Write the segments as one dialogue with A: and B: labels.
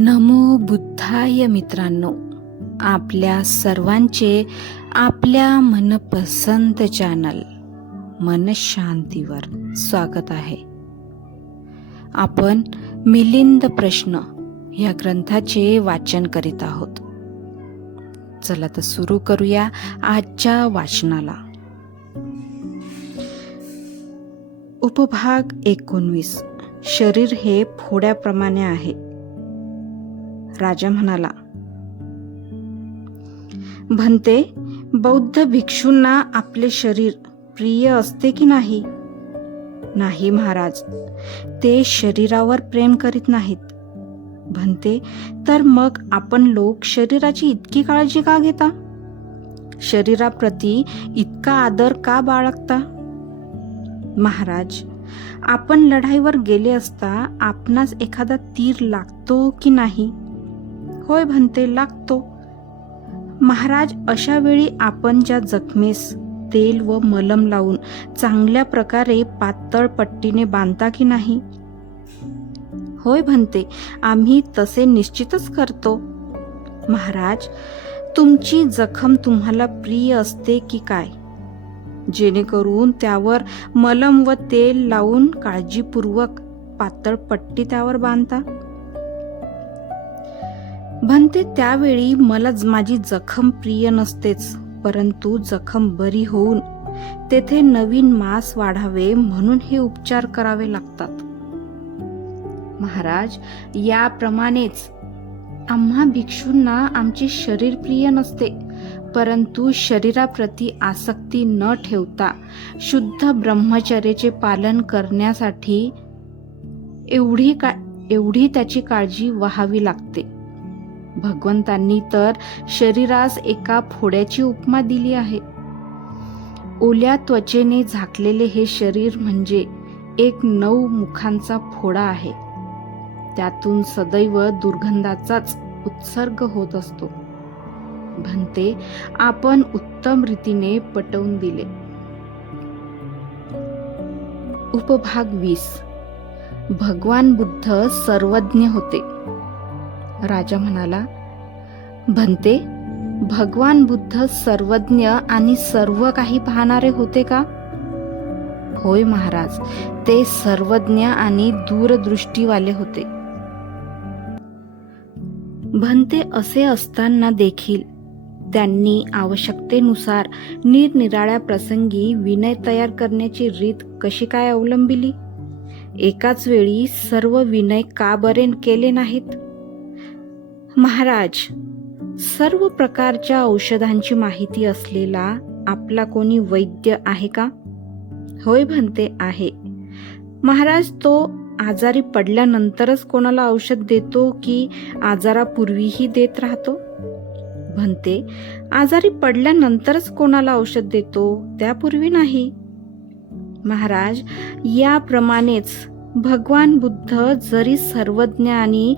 A: नमो बुद्धाय मित्रांनो. आपल्या सर्वांचे आपल्या मनपसंत चॅनल मनशांतीवर स्वागत आहे. आपण मिलिंद प्रश्न या ग्रंथाचे वाचन करीत आहोत. चला तर सुरू करूया आजच्या वाचनाला. उपभाग एकोणवीस. शरीर हे फोड्याप्रमाणे आहे. राजा म्हणाला म्हणते बौद्ध भिक्षूंना आपले शरीर प्रिय असते की नाही? नाही महाराज ते शरीरावर प्रेम करीत नाहीत. म्हणते तर मग आपण लोक शरीराची इतकी काळजी का घेता? शरीराप्रती इतका आदर का बाळगता? महाराज आपण लढाईवर गेले असता आपणास एखादा तीर लागतो की नाही? होय म्हणते लागतो. महाराज अशा वेळी आपण ज्या जखमेस तेल व मलम लावून चांगल्या प्रकारे पातळ पट्टीने बांधता की नाही? होय म्हणते आम्ही तसे निश्चितच करतो. महाराज तुमची जखम तुम्हाला प्रिय असते की काय? जेणेकरून त्यावर मलम व तेल लावून काळजीपूर्वक पातळ पट्टी त्यावर बांधता? म्हणते त्यावेळी मला माझी जखम प्रिय नसतेच परंतु जखम बरी होऊन तेथे नवीन मांस वाढावे म्हणून हे उपचार करावे लागतात. महाराज याप्रमाणेच आम्हा भिक्षूंना आमचे शरीर प्रिय नसते परंतु शरीराप्रती आसक्ती न ठेवता शुद्ध ब्रह्मचर्याचे पालन करण्यासाठी एवढी का एवढी त्याची काळजी व्हावी लागते. भगवंतांनी तर शरीरास एका फोड्याची उपमा दिली आहे. ओल्या त्वचेने झाकलेले हे शरीर म्हणजे एक नऊ मुखांचा फोडा आहे. त्यातून सदैव दुर्गंधाचाच उत्सर्ग होत असतो. म्हणते आपण उत्तम रीतीने पटवून दिले. उपभाग वीस. भगवान बुद्ध सर्वज्ञ होते. राजा म्हणाला भंते भगवान बुद्ध सर्वज्ञ आणि सर्व काही पाहणारे होते का? होय महाराज ते सर्वज्ञ आणि दूरदृष्टीवाले होते. भंते असे असताना देखील त्यांनी आवश्यकतेनुसार निरनिराळ्या प्रसंगी विनय तयार करण्याची रीत कशी काय अवलंबिली? एकाच वेळी सर्व विनय का बरे केले नाहीत? महाराज सर्व प्रकारच्या औषधांची माहिती असलेला आपला कोणी वैद्य आहे का? होय म्हणते आहे. महाराज तो आजारी पडल्यानंतरच कोणाला औषध देतो की आजारापूर्वीही देत राहतो? म्हणते आजारी पडल्यानंतरच कोणाला औषध देतो? त्यापूर्वी नाही. महाराज याप्रमाणेच भगवान बुद्ध जरी सर्वज्ञ आणि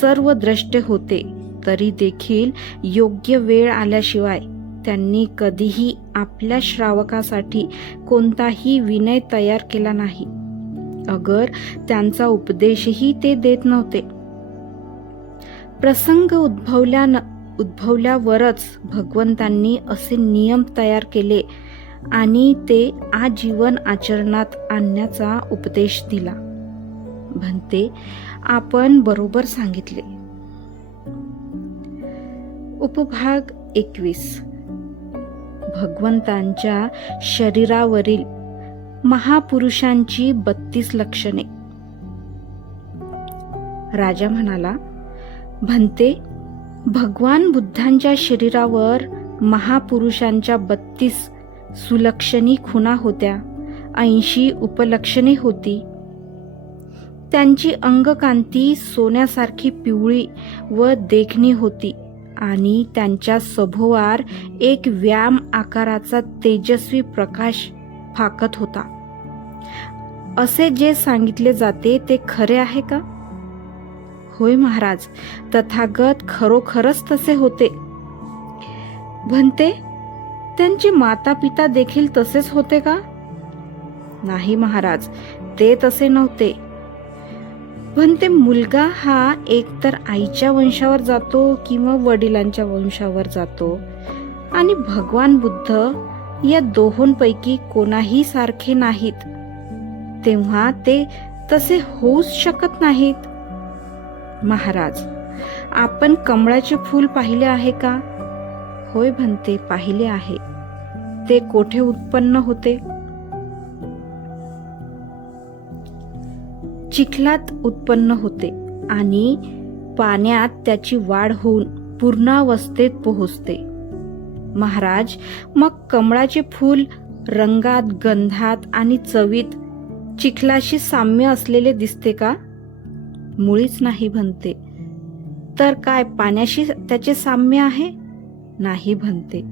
A: सर्व द्रष्टे होते तरी देखील योग्य वेळ आल्याशिवाय त्यांनी कधीही आपल्या श्रावकासाठी कोणताही विनय तयार केला नाही. अगर त्यांचा उपदेशही ते देत नव्हते. प्रसंग उद्भवल्या उद्भवल्यावरच भगवंतांनी असे नियम तयार केले आणि ते आजीवन आचरणात आणण्याचा उपदेश दिला. म्हणते आपण बरोबर सांगितले. उपभाग एकवीस. भगवंतांच्या शरीरावरील महापुरुषांची बत्तीस लक्षणे. राजा म्हणाला म्हणते भगवान बुद्धांच्या शरीरावर महापुरुषांच्या बत्तीस सुलक्षणी खुणा होत्या. ऐंशी उपलक्षणे होती. त्यांची अंगकांती सोन्यासारखी पिवळी व देखणी होती आणि त्यांच्या सभोवार एक व्याम आकाराचा तेजस्वी प्रकाश फाकत होता. असे जे सांगितले जाते ते खरे आहे का? होय महाराज तथागत खरोखरच तसे होते. म्हणते त्यांचे माता पिता देखील तसेच होते का? नाही महाराज ते तसे नव्हते. पण ते मुलगा हा एकतर आईच्या वंशावर जातो किंवा वडिलांच्या वंशावर जातो. आणि भगवान बुद्ध या दोहोंपैकी कोणाही सारखे नाहीत. तेव्हा ते तसे होऊच शकत नाहीत. महाराज आपण कमळाचे फूल पाहिले आहे का? होय म्हणते पाहिले आहे. ते कोठे उत्पन्न होते? चिखलात उत्पन्न होते आणि पाण्यात त्याची वाढ होऊन पूर्णावस्थेत पोहोचते. महाराज मग कमळाचे फूल रंगात गंधात आणि चवीत चिखलाशी साम्य असलेले दिसते का? मुळीच नाही म्हणते. तर काय पाण्याशी त्याचे साम्य आहे? नाही म्हणते.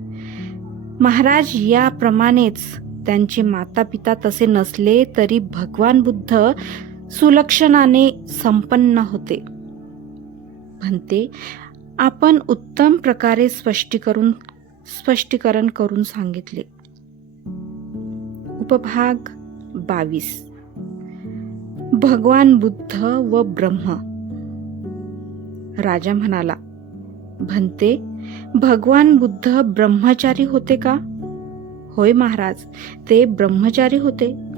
A: महाराज याप्रमाणेच त्यांचे माता पिता तसे नसले तरी भगवान बुद्ध सुलक्षणाने संपन्न होते. म्हणते आपण उत्तम प्रकारे स्पष्टीकरण स्पष्टीकरण करून सांगितले. उपभाग बावीस. भगवान बुद्ध व ब्रह्म. राजा म्हणाला भन्ते भगवान बुद्ध ब्रह्मचारी होते का? होय महाराज ते ब्रह्मचारी होते.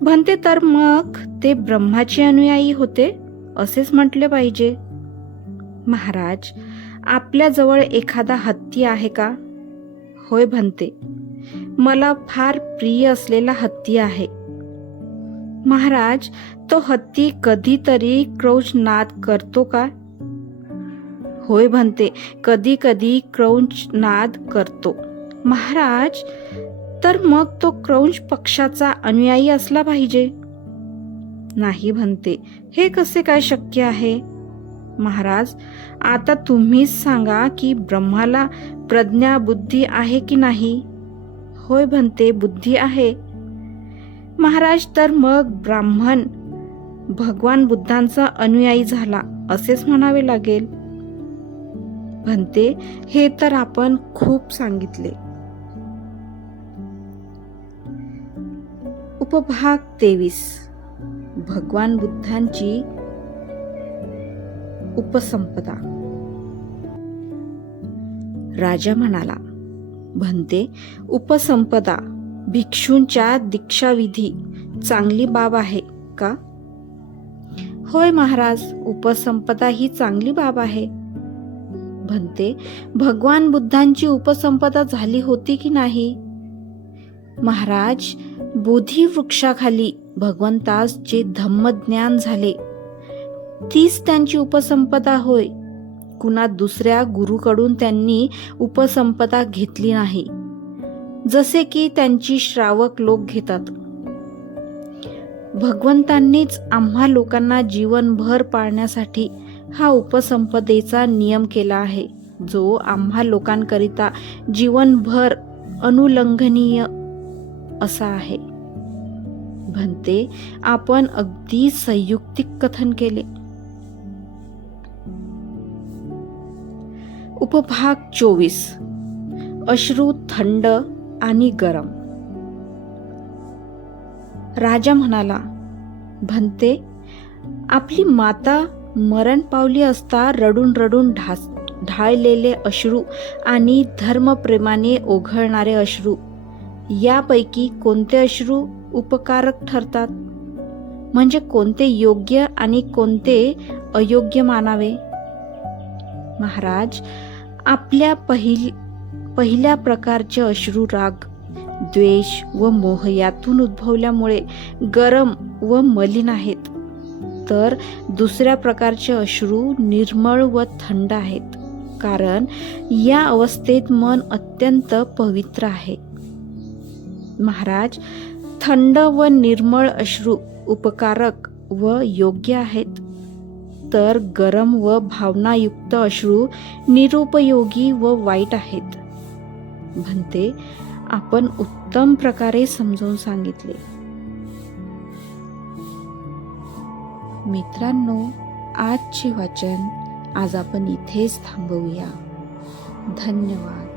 A: म्हणते तर मग ते ब्रह्माचे अनुयायी होते असेच म्हटले पाहिजे. महाराज आपल्याजवळ एखादा हत्ती आहे का? होय म्हणते मला फार प्रिय असलेला हत्ती आहे. महाराज तो हत्ती कधीतरी क्रौच नाद करतो का? होय म्हणते कधी कधी क्रौंच नाद करतो. महाराज तर मग तो क्रौंश पक्षाचा अनुयायी असला पाहिजे. नाही म्हणते हे कसे काय शक्य आहे? महाराज आता तुम्हीच सांगा की ब्रह्माला प्रज्ञा बुद्धी आहे की नाही? होय म्हणते बुद्धी आहे. महाराज तर मग ब्राह्मण भगवान बुद्धांचा अनुयायी झाला असेच म्हणावे लागेल. म्हणते हे तर आपण खूप सांगितले. उपभाग तेवीस. भगवान बुद्धांची उपसंपदा. राजा म्हणाला म्हणते उपसंपदा भिक्षूंच्या दीक्षाविधी चांगली बाब आहे का? होय महाराज उपसंपदा ही चांगली बाब आहे. म्हणते भगवान बुद्धांची उपसंपदा झाली होती की नाही? महाराज बोधी वृक्षाखाली भगवंतास जे धम्मज्ञान झाले तीच त्यांची उपसंपदा होय. कुणा दुसऱ्या गुरुकडून त्यांनी उपसंपदा घेतली नाही जसे की त्यांची श्रावक लोक घेतात. भगवंतांनीच आम्हा लोकांना जीवनभर पाळण्यासाठी हा उपसंपदेचा नियम केला आहे जो आम्हा लोकांकरिता जीवनभर अनुलंघनीय असा आहे. म्हणते आपण अगदी संयुक्तिक कथन केले. उपभाग चोवीस. अश्रू थंड आणि गरम. राजा म्हणाला भंते आपली माता मरण पावली असता रडून रडून ढास ढाळलेले अश्रू आणि धर्मप्रेमाने ओघळणारे अश्रू यापैकी कोणते अश्रू उपकारक ठरतात? म्हणजे कोणते योग्य आणि कोणते अयोग्य मानावे? महाराज आपल्या पहिल पहिल्या प्रकारचे अश्रू राग द्वेष व मोह यातून उद्भवल्यामुळे गरम व मलिन आहेत. तर दुसऱ्या प्रकारचे अश्रू निर्मळ व थंड आहेत. कारण या अवस्थेत मन अत्यंत पवित्र आहे. महाराज थंड व निर्मळ अश्रू उपकारक व योग्य आहेत. तर गरम व भावनायुक्त अश्रू निरुपयोगी व वाईट आहेत. म्हणते आपण उत्तम प्रकारे समजावून सांगितले. मित्रांनो आजचे वाचन आज आपण इथेच थांबवूया. धन्यवाद.